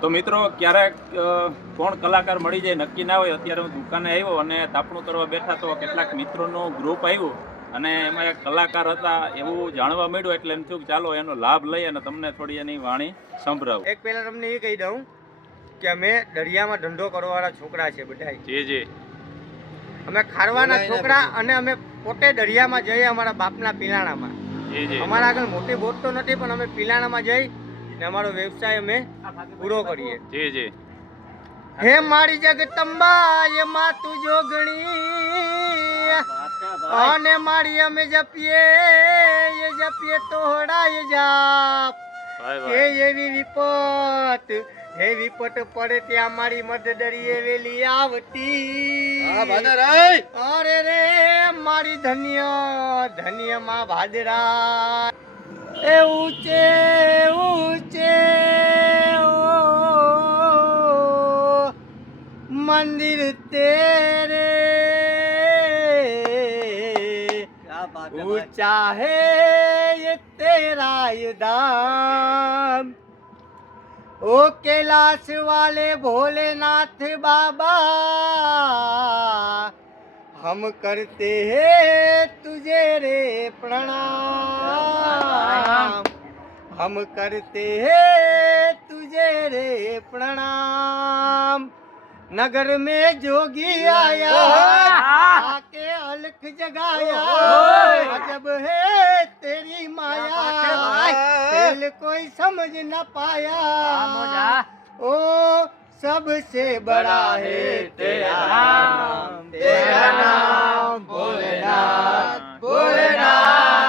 તો મિત્રો ક્યારેક કોણ કલાકાર મળી જાય નક્કી ના હોય. અત્યારે હું દુકાને આવ્યો અને તાપણું કરવા બેઠા તો કેટલાક મિત્રોનું ગ્રુપ આવ્યું અને એમાં એક કલાકાર હતા એવું જાણવા મળ્યું, એટલે એમ થયું કે ચાલો એનો લાભ લઈ અને તમને થોડી એની વાણી સંભળાવું. એક પહેલા તમને એ કહી દઉં કે અમે દરિયામાં ધંધો કરવાવાળા છોકરા છે બધા. જી જી. અમે ખારવાના છોકરા અને અમે પોતે દરિયામાં જઈએ અમારા બાપના પિલાણામાં. જી જી. અમારા આગળ મોટી બોટ તો નથી પણ અમે પિલાણામાં જઈ ને અમારો વ્યવસાય અમે પૂરો કરીએ. જી જી. હે મારી જગદંબા એ માં તું જોગણી અને મારી અમે જપીએ તોડાય જાપ કે એવી વિપત હે વિપત પડે ત્યાં મારી મદદરી વેલી આવતી. અરે રે મારી ધન્ય ધન્ય માં ભાદરા એ ઊંચે ઊંચે मंदिर तेरे ऊंचा है ये तेरा ये दाम ओ कैलाश वाले भोलेनाथ बाबा हम करते हैं तुझे रे प्रणाम हम करते हैं तुझे रे प्रणाम नगर में जोगी आया आके अलख जगाया जब है तेरी माया दिल कोई समझ न पाया ओ सबसे बड़ा है तेरा नाम भोलेनाथ भोलेनाथ